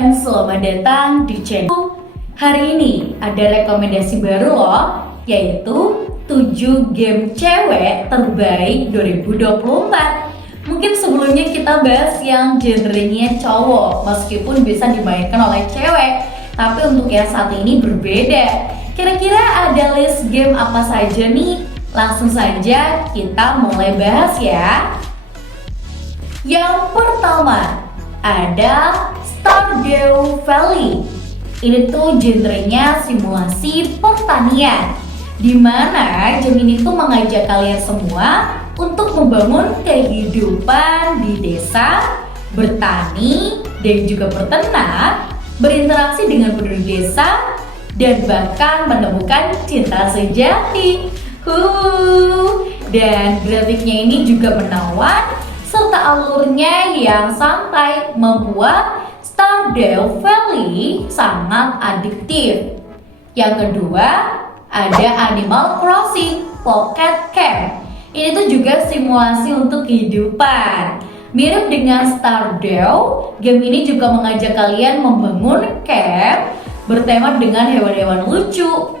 dan selamat datang di channel. Hari ini ada rekomendasi baru loh, yaitu 7 game cewek terbaik 2024. Mungkin sebelumnya kita bahas yang genrenya cowok, meskipun bisa dimainkan oleh cewek, tapi untuk yang saat ini berbeda. Kira-kira ada list game apa saja nih? Langsung saja kita mulai bahas ya. Yang pertama ada Stardew Valley. Ini tuh genrenya simulasi pertanian, dimana game ini tuh mengajak kalian semua untuk membangun kehidupan di desa, bertani dan juga berternak, berinteraksi dengan penduduk desa, dan bahkan menemukan cinta sejati. Dan grafiknya ini juga menawan, serta alurnya yang santai membuat Stardew Valley sangat adiktif. Yang kedua ada Animal Crossing Pocket Camp. Ini tuh juga simulasi untuk kehidupan. Mirip dengan Stardew, game ini juga mengajak kalian membangun camp bertema dengan hewan-hewan lucu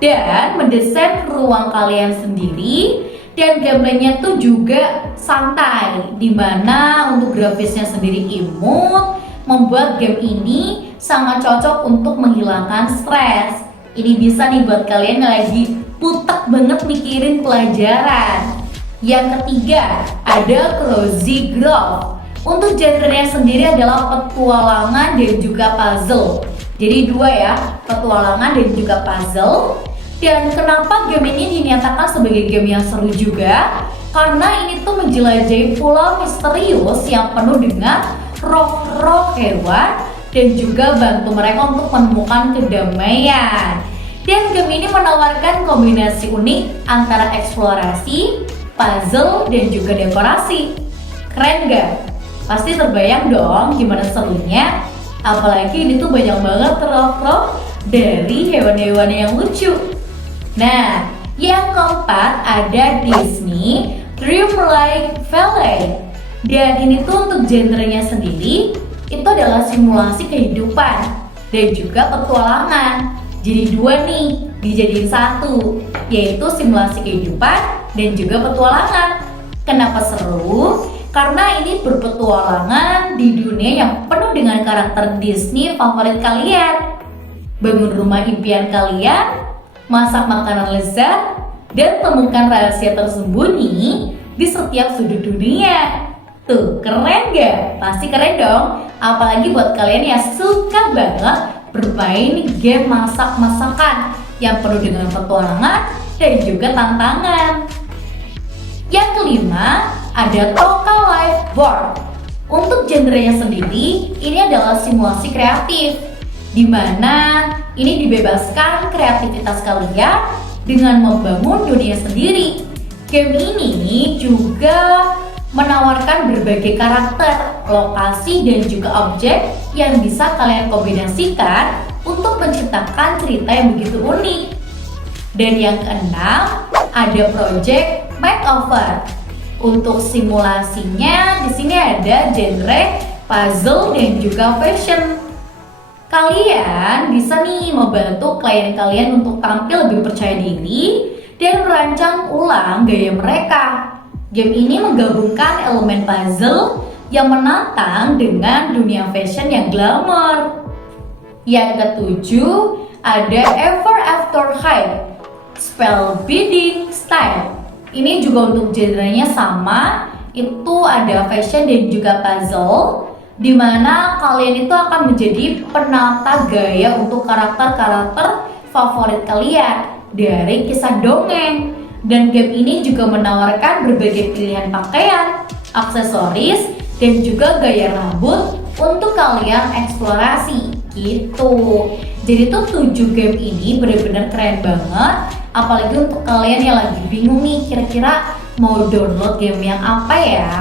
dan mendesain ruang kalian sendiri. Dan gameplaynya tuh juga santai, dimana untuk grafisnya sendiri imut, membuat game ini sangat cocok untuk menghilangkan stres. Ini bisa nih buat kalian yang lagi putek banget mikirin pelajaran. Yang ketiga ada Cozy Grove. Untuk genrenya sendiri adalah petualangan dan juga puzzle. Jadi dua ya, petualangan dan juga puzzle. Dan kenapa game ini dinyatakan sebagai game yang seru juga? Karena ini tuh menjelajahi pulau misterius yang penuh dengan roh-roh hewan dan juga bantu mereka untuk menemukan kedamaian. Dan game ini menawarkan kombinasi unik antara eksplorasi, puzzle, dan juga dekorasi. Keren gak? Pasti terbayang dong gimana serunya. Apalagi ini tuh banyak banget roh-roh dari hewan-hewan yang lucu. Nah, yang keempat ada Disney Dreamlight Valley. Dan ini tuh untuk genrenya sendiri itu adalah simulasi kehidupan dan juga petualangan. Jadi dua nih dijadiin satu, yaitu simulasi kehidupan dan juga petualangan. Kenapa seru? Karena ini berpetualangan di dunia yang penuh dengan karakter Disney favorit kalian. Bangun rumah impian kalian, masak makanan lezat, dan temukan rahasia tersembunyi di setiap sudut dunia. Tuh, keren gak? Pasti keren dong. Apalagi buat kalian yang suka banget bermain game masak-masakan yang penuh dengan petualangan dan juga tantangan. Yang kelima ada Toca Life Board. Untuk genrenya sendiri, ini adalah simulasi kreatif, di mana ini dibebaskan kreativitas kalian dengan membangun dunia sendiri. Game ini juga menawarkan berbagai karakter, lokasi, dan juga objek yang bisa kalian kombinasikan untuk menciptakan cerita yang begitu unik. Dan yang keenam ada Project Makeover. Untuk simulasinya di sini ada genre puzzle dan juga fashion. Kalian bisa nih membantu klien kalian untuk tampil lebih percaya diri dan merancang ulang gaya mereka. Game ini menggabungkan elemen puzzle yang menantang dengan dunia fashion yang glamor. Yang ketujuh ada Ever After High Spellbinding Style. Ini juga untuk genrenya sama, itu ada fashion dan juga puzzle, dimana kalian itu akan menjadi penata gaya untuk karakter-karakter favorit kalian dari kisah dongeng. Dan game ini juga menawarkan berbagai pilihan pakaian, aksesoris, dan juga gaya rambut untuk kalian eksplorasi gitu. Jadi tuh 7 game ini benar-benar keren banget. Apalagi untuk kalian yang lagi bingung nih kira-kira mau download game yang apa ya.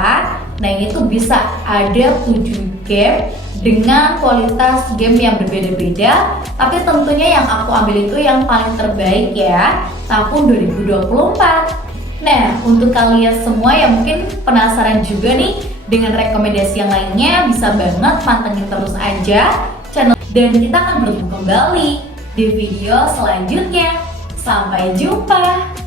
Nah ini tuh bisa ada 7 game dengan kualitas game yang berbeda-beda. Tapi tentunya yang aku ambil itu yang paling terbaik ya, tahun 2024. Nah untuk kalian semua yang mungkin penasaran juga nih dengan rekomendasi yang lainnya, bisa banget pantengin terus aja Dan kita akan bertemu kembali di video selanjutnya. Sampai jumpa!